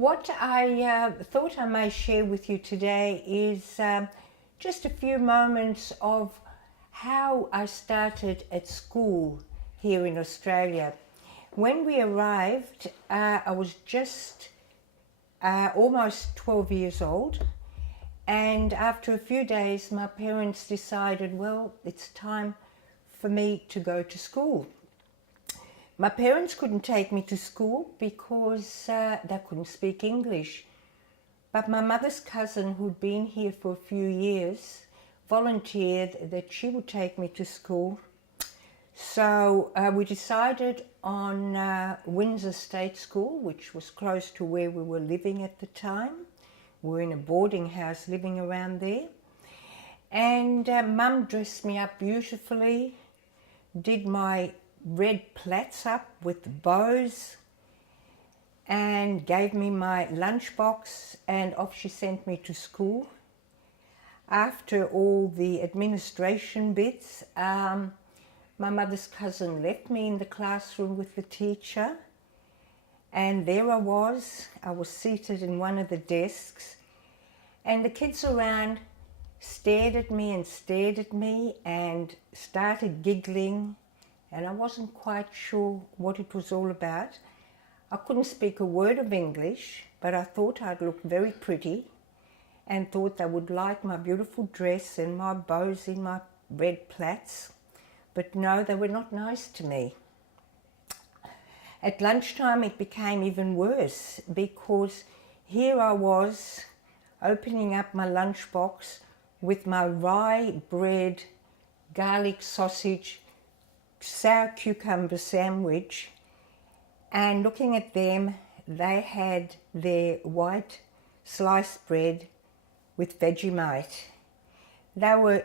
What I thought I may share with you today is just a few moments of how I started at school here in Australia. When we arrived, I was just almost 12 years old, and after a few days my parents decided, well, it's time for me to go to school. My parents couldn't take me to school because they couldn't speak English. But my mother's cousin, who'd been here for a few years, volunteered that she would take me to school. So we decided on Windsor State School, which was close to where we were living at the time. We were in a boarding house living around there. And Mum dressed me up beautifully, did my red plaits up with bows, and gave me my lunchbox, and off she sent me to school. After all the administration bits, my mother's cousin left me in the classroom with the teacher, and there I was seated in one of the desks, and the kids around stared at me and started giggling, and I wasn't quite sure what it was all about. I couldn't speak a word of English, but I thought I'd look very pretty and thought they would like my beautiful dress and my bows in my red plaits. But no, they were not nice to me. At lunchtime it became even worse, because here I was opening up my lunchbox with my rye bread, garlic sausage, sour cucumber sandwich, and looking at them, they had their white sliced bread with Vegemite. They were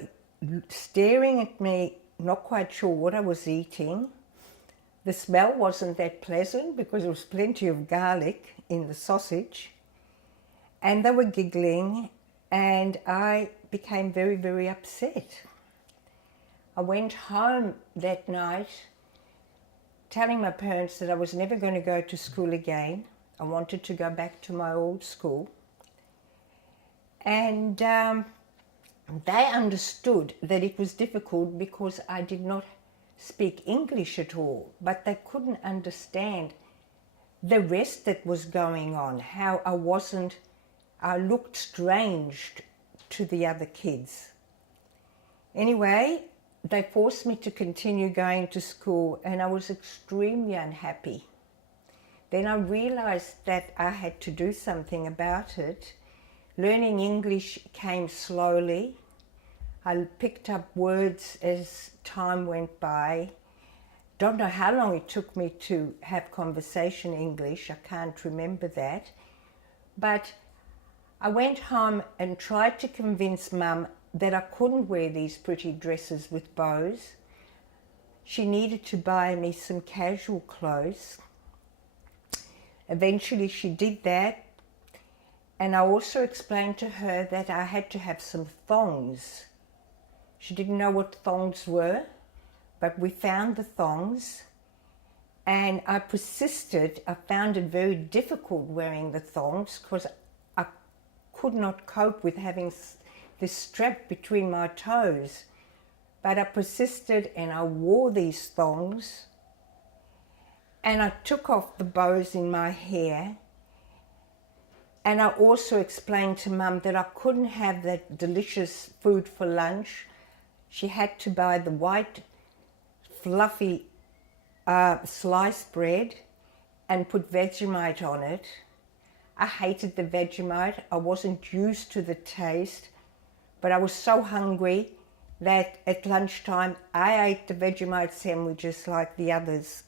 staring at me, not quite sure what I was eating. The smell wasn't that pleasant because there was plenty of garlic in the sausage, and they were giggling, and I became very, very upset. I went home that night telling my parents that I was never going to go to school again. I wanted to go back to my old school. And they understood that it was difficult because I did not speak English at all, but they couldn't understand the rest that was going on, how I looked strange to the other kids. Anyway, they forced me to continue going to school, and I was extremely unhappy. Then I realized that I had to do something about it. Learning English came slowly. I picked up words as time went by. Don't know how long it took me to have conversation English. I can't remember that. But I went home and tried to convince Mum that I couldn't wear these pretty dresses with bows. She needed to buy me some casual clothes. Eventually she did that, and I also explained to her that I had to have some thongs. She didn't know what thongs were, but we found the thongs, and I persisted. I found it very difficult wearing the thongs because I could not cope with having this strap between my toes. But I persisted, and I wore these thongs, and I took off the bows in my hair, and I also explained to Mum that I couldn't have that delicious food for lunch. She had to buy the white fluffy sliced bread and put Vegemite on it. I hated the Vegemite. I wasn't used to the taste. But I was so hungry that at lunchtime I ate the Vegemite sandwiches like the others.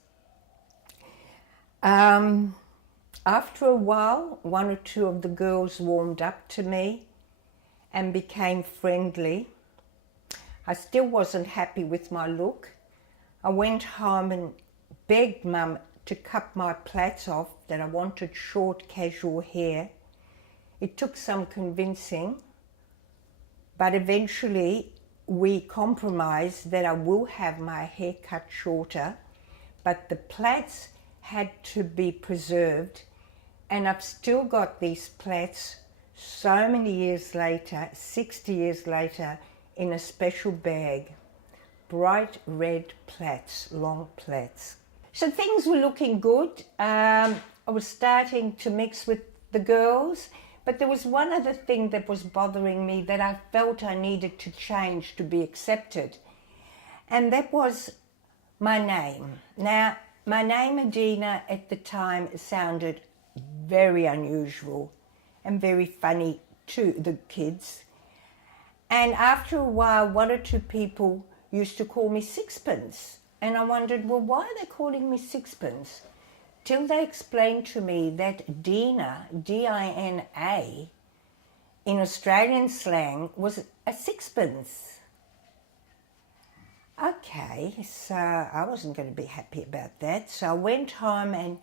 After a while, one or two of the girls warmed up to me and became friendly. I still wasn't happy with my look. I went home and begged Mum to cut my plaits off, that I wanted short, casual hair. It took some convincing. But eventually we compromised that I will have my hair cut shorter, but the plaits had to be preserved And I've still got these plaits so many years later, 60 years later, in a special bag. Bright red plaits, long plaits. So things were looking good. I was starting to mix with the girls, but there was one other thing that was bothering me that I felt I needed to change to be accepted, and that was my name. Now, my name Adina at the time sounded very unusual and very funny to the kids. And after a while, one or two people used to call me Sixpence. And I wondered, well, why are they calling me Sixpence? Till they explained to me that Dina, D-I-N-A, in Australian slang was a sixpence. Okay, so I wasn't going to be happy about that. So I went home and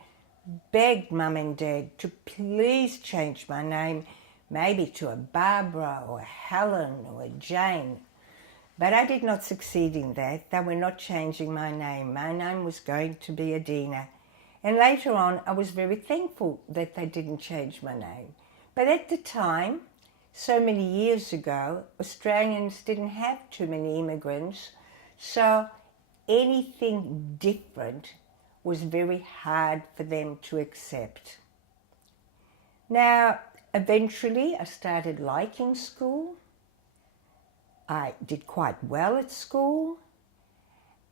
begged Mum and Dad to please change my name, maybe to a Barbara or a Helen or a Jane. But I did not succeed in that. They were not changing my name. My name was going to be Adina. And later on, I was very thankful that they didn't change my name. But at the time, so many years ago, Australians didn't have too many immigrants, so anything different was very hard for them to accept. Now, eventually, I started liking school. I did quite well at school,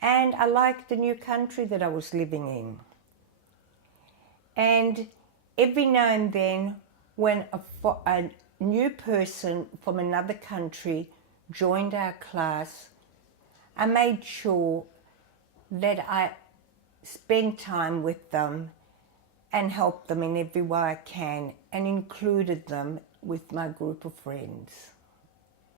and I liked the new country that I was living in. And every now and then, when a new person from another country joined our class, I made sure that I spent time with them and helped them in every way I can, and included them with my group of friends.